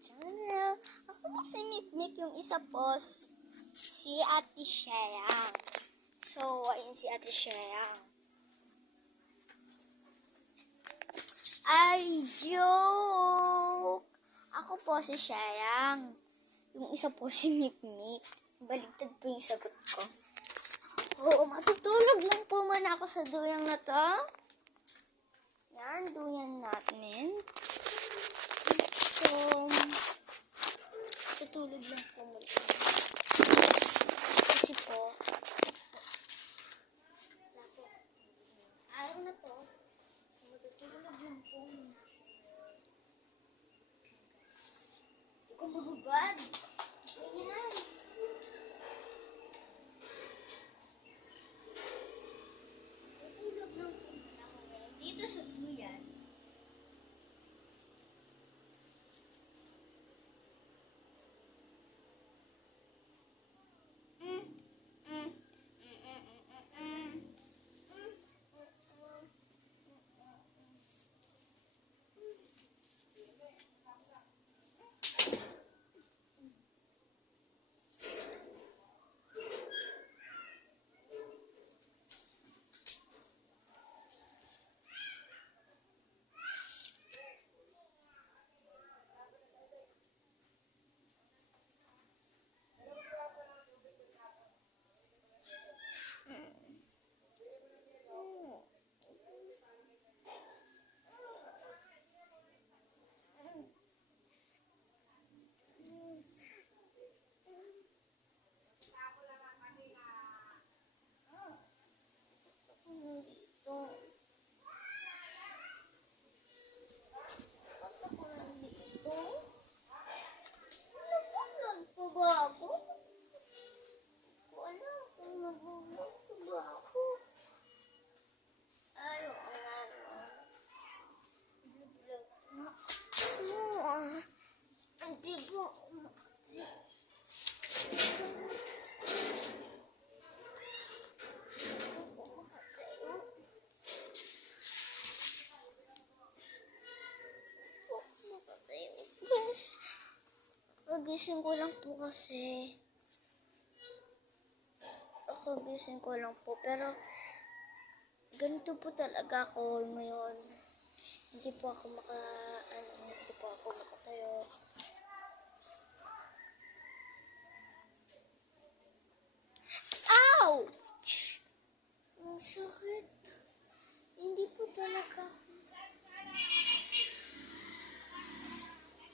channel. Ako po si Mikmik, yung isa po si Ate Sheyang. So, ayun si Ate Sheyang. Ay, joke! Ako po si Sheyang. Yung isa po si Mikmik. Baligtad po yung sagot ko. Oo, matutulog lang po muna ako sa duyang na to. Yan, duyan natin. So, tutulog lang po muna. Kasi po, araw na to, so matutulog lang po muna. Hindi ko mahubad. Ganyan. Tutulog lang po muna ako ngayon. Dito sa duyan. Kagising ko lang po kasi. Kagising ko lang po. Pero, ganito po talaga ako ngayon. Hindi po ako